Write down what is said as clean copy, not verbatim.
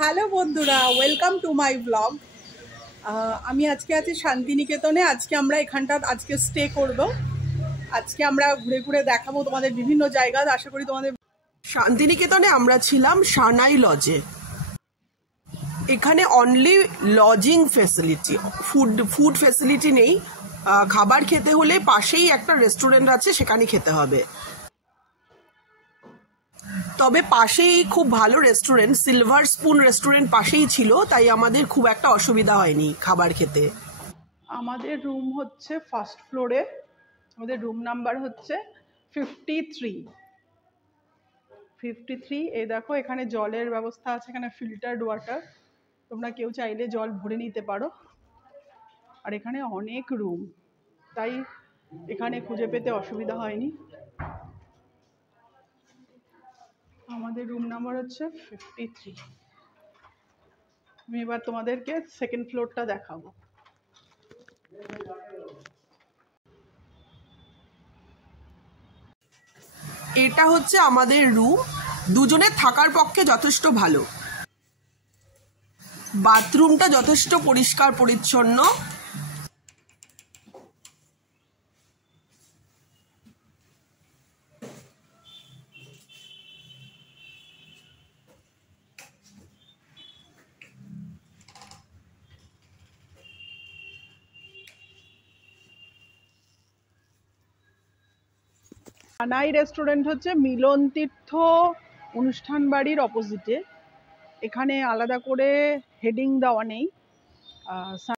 Hello বন্ধুরা, welcome to my blog. আমি আজকে আছি শান্তিনিকেতনে। আজকে আমরা এখানটা স্টে করব। আজকে আমরা ঘুরে ঘুরে দেখাবো তোমাদের বিভিন্ন জায়গা। আশা করি তোমাদের শান্তিনিকেতনে আমরা ছিলাম সানাই লজে। এখানে only lodging facility, food facility নেই। খাবার খেতে হলে পাশেই একটা রেস্টুরেন্ট আছে, সেখানে খেতে হবে। তবে পাশেই খুব ভালো রেস্টুরেন্ট, সিলভার স্পুন রেস্টুরেন্ট পাশেই ছিল, তাই আমাদের খুব একটা অসুবিধা হয়নি খাবার খেতে। আমাদের রুম হচ্ছে ফার্স্ট ফ্লোরে। আমাদের রুম নাম্বার হচ্ছে 53। এই দেখো, এখানে জলের ব্যবস্থা আছে, এখানে ফিল্টার্ড ওয়াটার, তোমরা কেউ চাইলে জল ভরে নিতে পারো। আর এখানে অনেক রুম, তাই এখানে খুঁজে পেতে অসুবিধা হয়নি। আমাদের রুম নাম্বার হচ্ছে 53। আমি এবার তোমাদেরকে সেকেন্ড ফ্লোরটা দেখাবো। এটা হচ্ছে আমাদের রুম, দুজনের থাকার পক্ষে যথেষ্ট ভালো। বাথরুমটা যথেষ্ট পরিষ্কার পরিচ্ছন্ন। সানাই রেস্টুরেন্ট হচ্ছে মিলন তীর্থ অনুষ্ঠান বাড়ির অপোজিটে। এখানে আলাদা করে হেডিং দেওয়া নেই।